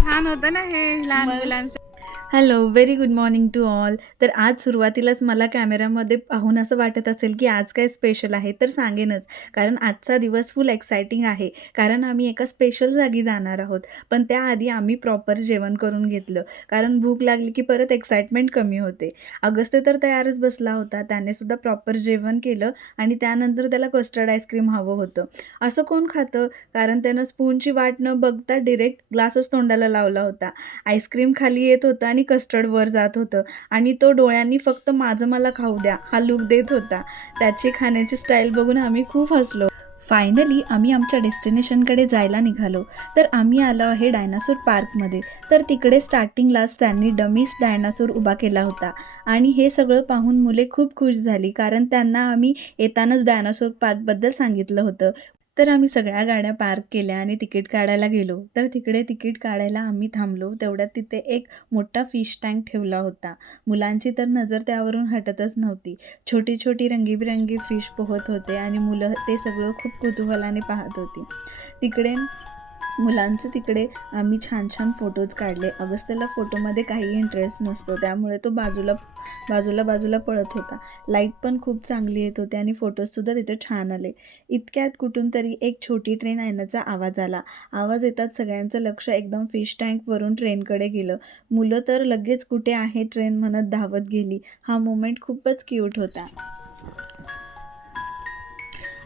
छान होतं ना हे लहान मुलांचं. Hello, very good morning to all. तर आज सुरुवातीलाच मला कॅमेऱ्यामध्ये पाहून असं वाटत असेल की आज काय स्पेशल आहे, तर सांगेनच. कारण आजचा दिवस फुल एक्सायटिंग आहे. कारण आम्ही एका स्पेशल जागी जाणार आहोत. पण त्याआधी आम्ही प्रॉपर जेवण करून घेतलं. कारण भूक लागली की परत एक्साइटमेंट कमी होते. अगस्त्य तर तयारच बसला होता. त्यानेसुद्धा प्रॉपर जेवण केलं आणि त्यानंतर त्याला कस्टर्ड आईस्क्रीम हवं होतं. असं कोण खातं? कारण त्यानं स्पूनची वाट न बघता डिरेक्ट ग्लासच तोंडाला लावला होता. आईस्क्रीम खाली येत होतं आणि कस्टर्ड वर जात होतं आणि तो डोळ्यांनी फक्त माझं मला खाऊ द्या हा लूक देत होता. त्याची खाण्याची स्टाईल बघून आम्ही खूप हसलो. फायनली आम्ही आमच्या डेस्टिनेशनकडे जायला निघालो. तर आम्ही आलो आहे डायनासोर पार्कमध्ये. तर तिकडे स्टार्टिंगलाच त्यांनी डमीस डायनासोर उभा केला होता आणि हे सगळं पाहून मुले खूप खुश झाली. कारण त्यांना आम्ही येतानाच डायनासोर पार्कबद्दल सांगितलं होतं. तर आम्ही सगळ्या गाड्या पार्क केल्या आणि तिकीट काढायला गेलो. तर तिकडे तिकीट काढायला आम्ही थांबलो. तेवढ्यात तिथे एक मोठा फिश टँक ठेवला होता. मुलांची तर नजर त्यावरून हटतच नव्हती. छोटी छोटी रंगीबिरंगी फिश पोहत होते आणि मुलं ते सगळं खूप कुतूहलाने पाहत होती. तिकडे तिकडे आम्ही छान छान फोटोज काढले. अगस्त्याला फोटोमध्ये काही इंटरेस्ट नसतो, त्यामुळे तो बाजूला पळत होता. लाईट पण खूप चांगली येत होती आणि फोटोजसुद्धा तिथे छान आले. इतक्यात कुठून तरी एक छोटी ट्रेन येण्याचा आवाज आला. आवाज येताच सगळ्यांचं लक्ष एकदम फिश टँकवरून ट्रेनकडे गेलं. मुलं तर लगेच कुठे आहे ट्रेन म्हणत धावत गेली. हा मोमेंट खूपच क्यूट होता.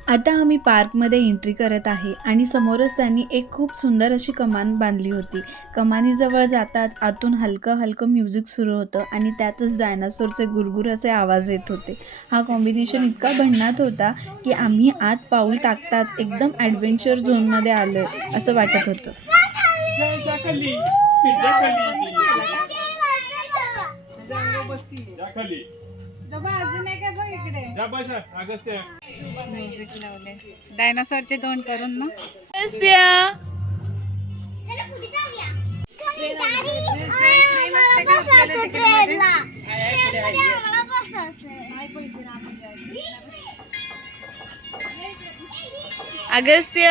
आता आम्ही पार्कमध्ये एंट्री करत आहे आणि समोरच त्यांनी एक खूप सुंदर अशी कमान बांधली होती. कमानीजवळ जाताच आतून हलकं म्युझिक सुरू होतं आणि त्यातच डायनासोरचे गुरगुर असे आवाज येत होते. हा कॉम्बिनेशन इतका भन्नाट होता की आम्ही आत पाऊल टाकताच एकदम ॲडव्हेंचर झोनमध्ये आलो असं वाटत होतं. डायनासोरचे तोंड करून ना. अगस्त्य,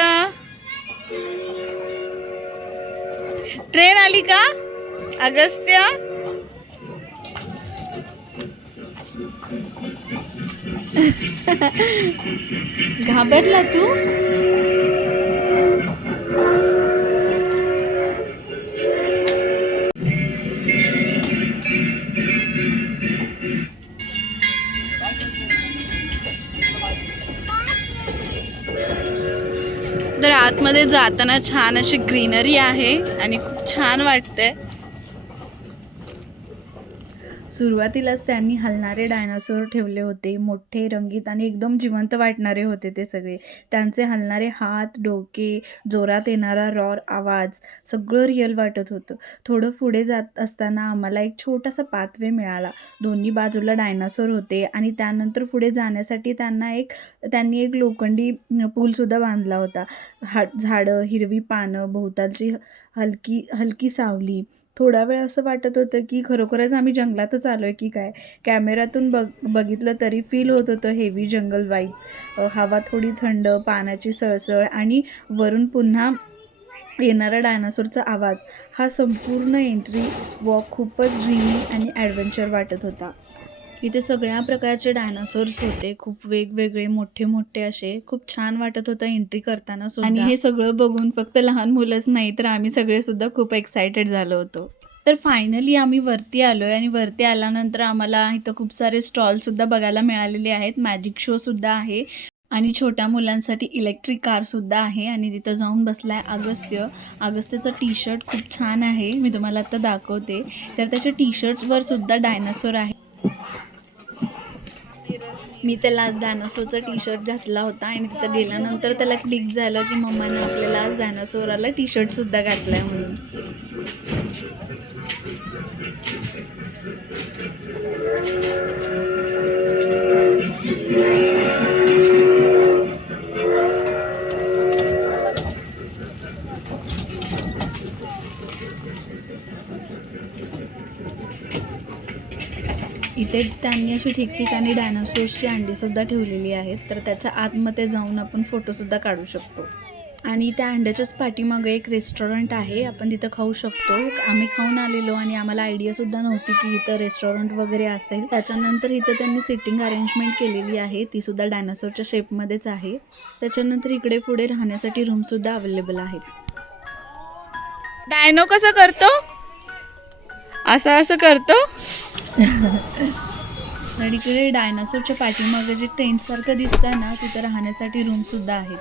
ट्रेन आली का? अगस्त्य, घाबरला तू? तर आतमध्ये जाताना छान अशी ग्रीनरी आहे आणि खूप छान वाटतंय. सुरुवातीलाच त्यांनी हलणारे डायनासोर ठेवले होते. मोठे, रंगीत आणि एकदम जिवंत वाटणारे होते ते सगळे. त्यांचे हलणारे हात, डोके, जोरात येणारा रॉर आवाज सगळं रिअल वाटत होतं. थोडं पुढे जात असताना आम्हाला एक छोटासा पाथवे मिळाला. दोन्ही बाजूला डायनासोर होते आणि त्यानंतर पुढे जाण्यासाठी त्यांनी एक लोखंडी पूलसुद्धा बांधला होता. झाडं, हिरवी पानं, भोवतालची हलकी सावली. थोडा वेळ असं वाटत होतं की खरोखरच आम्ही जंगलातच आलो आहे की काय. कॅमेऱ्यातून बघितलं तरी फील होत होतं हेवी जंगल वाईब. हवा थोडी थंड, पाण्याची सळसळ आणि वरून पुन्हा येणारा डायनासोरचा आवाज. हा संपूर्ण एंट्री वॉक खूपच ड्रीमी आणि ॲडव्हेंचर वाटत होता. इथे सगळ्या प्रकारचे डायनासोर्स होते, खूप वेगवेगळे मोठे असे. खूप छान वाटत होतं एंट्री करताना सुद्धा. आणि हे सगळं बघून फक्त लहान मुलंच नाही तर आम्ही सगळे सुद्धा खूप एक्सायटेड झालो होतो. तर फायनली आम्ही वरती आलो आहे आणि वरती आल्यानंतर आम्हाला इथं खूप सारे स्टॉलसुद्धा बघायला मिळालेले आहेत. मॅजिक शोसुद्धा आहे आणि छोट्या मुलांसाठी इलेक्ट्रिक कारसुद्धा आहे. आणि तिथं जाऊन बसला आहे अगस्त्यचं टी शर्ट खूप छान आहे, मी तुम्हाला आता दाखवते. तर त्याच्या टी शर्ट्सवर सुद्धा डायनासोर आहे. मी त्याला आज डायनासोरचा टी शर्ट घातला होता आणि तिथं गेल्यानंतर त्याला क्लिक झालं की मम्माने आपल्याला आज डायनासोराला टी शर्टसुद्धा घातला आहे म्हणून. इथे त्यांनी अशी ठिकठिकाणी डायनासोर्सची अंडीसुद्धा ठेवलेली आहेत, तर त्याच्या आतमध्ये जाऊन आपण फोटोसुद्धा काढू शकतो. आणि त्या अंड्याच्याच पाठीमागे एक रेस्टॉरंट आहे, आपण तिथं खाऊ शकतो. आम्ही खाऊन आलेलो आणि आम्हाला आयडियासुद्धा नव्हती की इथं रेस्टॉरंट वगैरे असेल. त्याच्यानंतर इथं त्यांनी सिटिंग अरेंजमेंट केलेली आहे, तीसुद्धा डायनासोरच्या शेपमध्येच आहे. त्याच्यानंतर इकडे पुढे राहण्यासाठी रूमसुद्धा अवेलेबल आहेत. डायनो कसं करतो? असं करतो. तर इकडे डायनासोरच्या पाठीमागे जे टेंटसारखं दिसतंय ना, तिथं राहण्यासाठी रूमसुद्धा आहेत.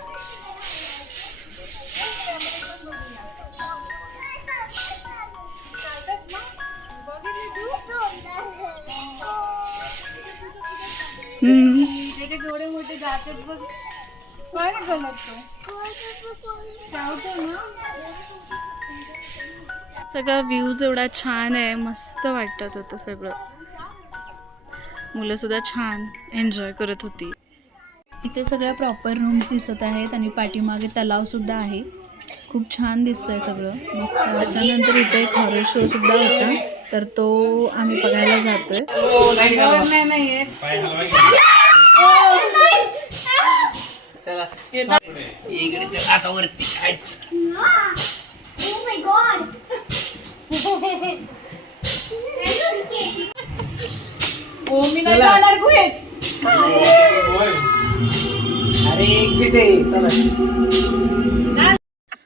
थोडे मोठे जातात बघ. काय गलत सगळा व्ह्यूज एवढा छान आहे, मस्त वाटत होतं सगळं. मुलं सुद्धा छान एन्जॉय करत होती. इथे सगळ्या प्रॉपर रूम्स दिसत आहेत आणि पाठीमागे तलाव सुद्धा आहे. खूप छान दिसतंय सगळं मस्त. त्याच्यानंतर इथे एक हॉरर शो सुद्धा होता, तर तो आम्ही बघायला जातोय.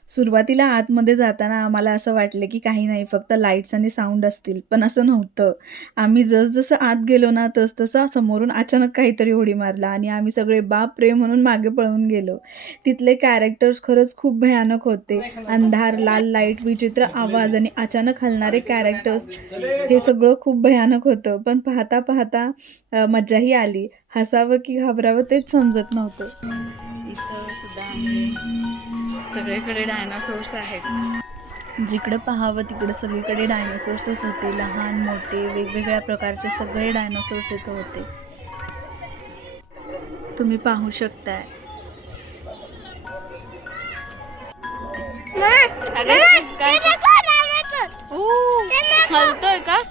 सुरुवातीला आतमध्ये जाताना आम्हाला असं वाटलं की काही नाही, फक्त लाईट्स आणि साऊंड असतील, पण असं नव्हतं. आम्ही जसजसं आत गेलो ना, तसतसं समोरून अचानक काहीतरी उडी मारला आणि आम्ही सगळे बापरे म्हणून मागे पळून गेलो. तिथले कॅरेक्टर्स खरंच खूप भयानक होते. अंधार, लाल लाईट, विचित्र आवाज आणि अचानक हलणारे कॅरेक्टर्स, हे सगळं खूप भयानक होतं. पण पाहता पाहता मज्जाही आली. हसावं की घाबरावं तेच समजत नव्हतं. इथं सुद्धा आहे, सगळीकडे डायनासोर्स आहेत. जिकडं पाहावं तिकडं सगळीकडे डायनासोर्सच होते. लहान मोठे वेगवेगळ्या प्रकारचे सगळे डायनासोर्स इथं होते, तुम्ही पाहू शकताय. हलतोय का?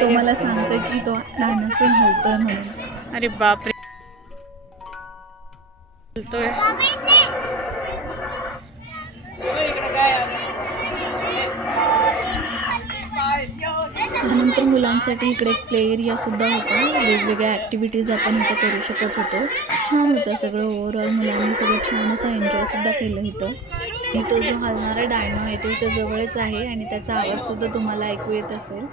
तो मला सांगतोय की तो डायनासोर हलतोय म्हणून. अरे बापरे, हलतोय. त्यानंतर मुलांसाठी इकडे एक प्ले एरिया सुद्धा होता. वेगवेगळ्या ॲक्टिव्हिटीज आपण इथं करू शकत होतो. छान होतं सगळं. ओव्हरऑल मुलांनी सगळं छान असं एन्जॉय सुद्धा केलं इथं. आणि तो जो हलणारा डायनो आहे तो इथं जवळच आहे आणि त्याचा आवाजसुद्धा तुम्हाला ऐकू येत असेल.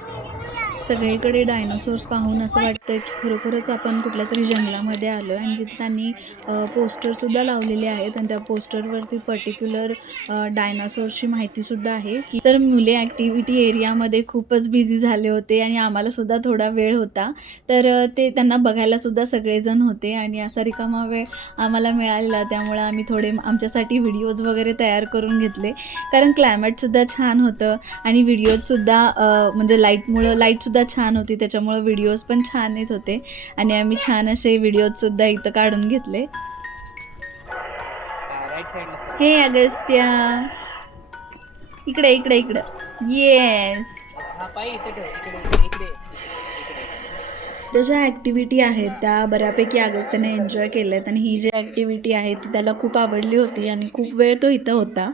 सगळीकडे डायनासोर्स पाहून असं वाटतं की खरोखरच आपण कुठल्या तरी जंगलामध्ये आलो आहे. आणि तिथे त्यांनी पोस्टरसुद्धा लावलेले आहेत आणि त्या पोस्टरवरती पर्टिक्युलर डायनासोर्सची माहितीसुद्धा आहे की. तर मुले ॲक्टिव्हिटी एरियामध्ये खूपच बिझी झाले होते आणि आम्हालासुद्धा थोडा वेळ होता, तर ते त्यांना बघायलासुद्धा सगळेजण होते आणि असा रिकामा वेळ आम्हाला मिळालेला. त्यामुळे आम्ही थोडे आमच्यासाठी व्हिडिओज वगैरे तयार करून घेतले, कारण क्लायमेटसुद्धा छान होतं आणि व्हिडिओजसुद्धा म्हणजे लाईटसुद्धा छान होती, त्याच्यामुळं व्हिडिओज पण छान येत होते आणि आम्ही छान असे व्हिडिओजसुद्धा इथं काढून घेतले. हे अगस्त्या, इकडे इकडे इकडं. येस, त्या ज्या ॲक्टिव्हिटी आहेत त्या बऱ्यापैकी अगस्त्याने एन्जॉय केल्या आहेत आणि ही जी ॲक्टिव्हिटी आहे ती त्याला खूप आवडली होती आणि खूप वेळ तो इथं होता.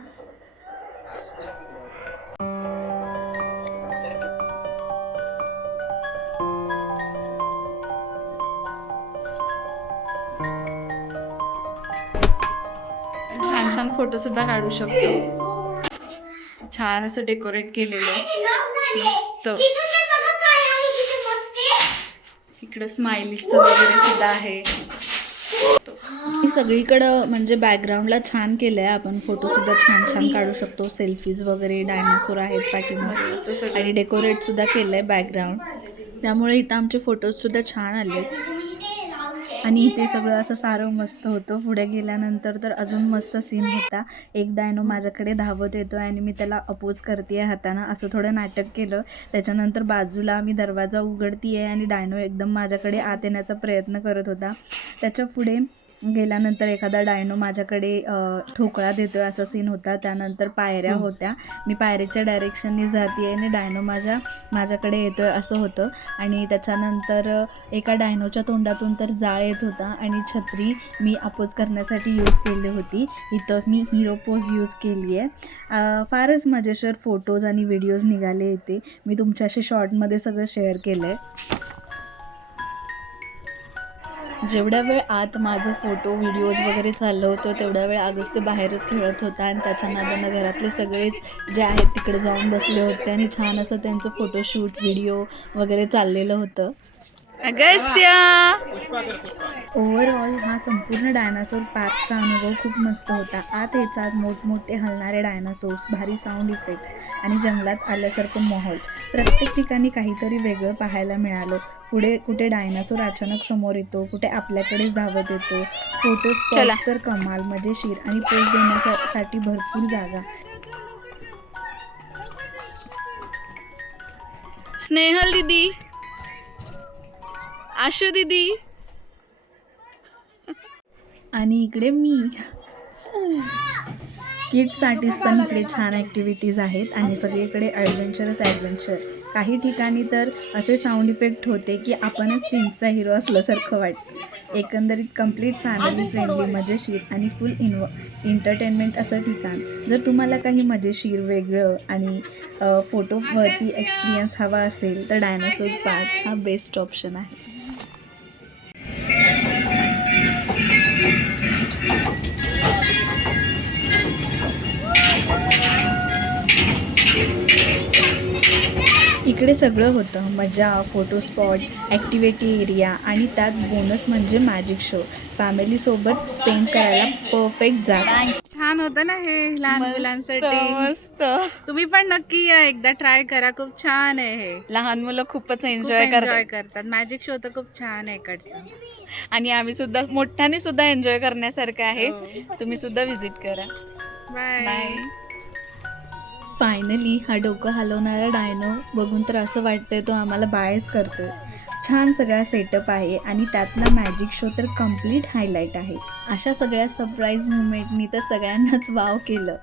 छान छान फोटो सुद्धा काढू शकतो. छान असं डेकोरेट केलेलं मस्त. इकडं स्माइलीचं वगैरे सुद्धा आहे. सगळीकडं म्हणजे बॅकग्राऊंडला छान केलं आहे. आपण फोटोसुद्धा छान छान काढू शकतो. सेल्फीज वगैरे, डायनासोर आहेत पाठीमागे आणि डेकोरेटसुद्धा केलं आहे बॅकग्राऊंड, त्यामुळे इथं आमचे फोटोजसुद्धा छान आले. आणि इथे सगळं असं सारं मस्त होतं. पुढे गेल्यानंतर तर अजून मस्त सीन होता. एक डायनो माझ्याकडे धावत येतो आणि मी त्याला अपोज करते हातानं, असं थोडं नाटक केलं. त्याच्यानंतर बाजूला मी दरवाजा उघडते आहे आणि डायनो एकदम माझ्याकडे आत येण्याचा प्रयत्न करत होता. त्याच्या पुढे गेल्यानंतर एखादा डायनो माझ्याकडे ठोकळा देतोय असा सीन होता. त्यानंतर पायऱ्या होत्या. मी पायरीच्या डायरेक्शननी जाते आणि डायनो माझ्याकडे येतोय असं होतं. आणि त्याच्यानंतर एका डायनोच्या तोंडातून तर जाळ येत होता आणि छत्री मी अपोज करण्यासाठी यूज केली होती. इथं मी हिरो पोज यूज केली आहे. फारच मजेशीर फोटोज आणि व्हिडिओज निघाले इथे. मी तुमच्याशी शॉर्टमध्ये सगळं शेअर केलं आहे. जेवढ्या वेळ आत माझं फोटो व्हिडिओज वगैरे चाललं होतं तेवढ्या वेळ अगस्त्य बाहेरच खेळत होता आणि त्याच्या नादानं घरातले सगळेच जे आहेत तिकडे जाऊन बसले होते आणि छान असं त्यांचं फोटोशूट व्हिडिओ वगैरे चाललेलं होतं. अगस्त्य ओव्हरऑल हा संपूर्ण डायनासोर पार्कचा अनुभव खूप मस्त होता. आत याचात मोठमोठे हलणारे डायनासोर्स, भारी साऊंड इफेक्ट्स आणि जंगलात आल्यासारखं माहोल. प्रत्येक ठिकाणी काहीतरी वेगळं पाहायला मिळालं. पुढे कुठे डायनासोर अचानक समोर येतो, कुठे आपल्याकडेच धावत येतो. फोटो चला. स्पॉट्स तर कमाल, मजेशीर आणि पोस्ट देण्यासाठी भरपूर जागा. स्नेहल दीदी, आशू दीदी. आणि इकडे मी किड्ससाठीच पण इकडे छान ॲक्टिव्हिटीज आहेत आणि सगळीकडे ॲडव्हेंचर. काही ठिकाणी तर असे साऊंड इफेक्ट होते की आपणच सीनचा हिरो असल्यासारखं वाटतं. एकंदरीत कंप्लीट फॅमिली फ्रेंडली, मजेशीर आणि फुल एंटरटेनमेंट असं ठिकाण. जर तुम्हाला काही मजेशीर, वेगळं आणि फोटोवरती एक्सपिरियन्स हवा असेल तर डायनासोर पार्क हा बेस्ट ऑप्शन आहे. इकडे सगळं होतं, मजा, फोटो स्पॉट, ॲक्टिव्हिटी एरिया आणि त्यात बोनस म्हणजे मॅजिक शो. फॅमिलीसोबत स्पेंड करायला परफेक्ट जागा. छान होतं ना हे लहान मुलांसाठी. मस्त. तुम्ही पण नक्की या, एकदा ट्राय करा. खूप छान आहे हे. लहान मुलं खूपच खूप एन्जॉय एन्जॉय करतात करतात. मॅजिक शो तर खूप छान आहे इकडचं. आणि आम्ही सुद्धा मोठ्याने सुद्धा एन्जॉय करण्यासारखं आहे. तुम्ही सुद्धा विजिट करा. बाय. बाय. फायनली हा डोकं हलवणारा डायनो बघून तर असं वाटतंय तो आम्हाला बायच करतोय. छान सगळा सेटअप आहे आणि त्यातला मॅजिक शो तर कम्प्लीट हायलाईट आहे. अशा सगळ्या सरप्राईज मुवमेंटनी तर सगळ्यांनाच वाव केलं.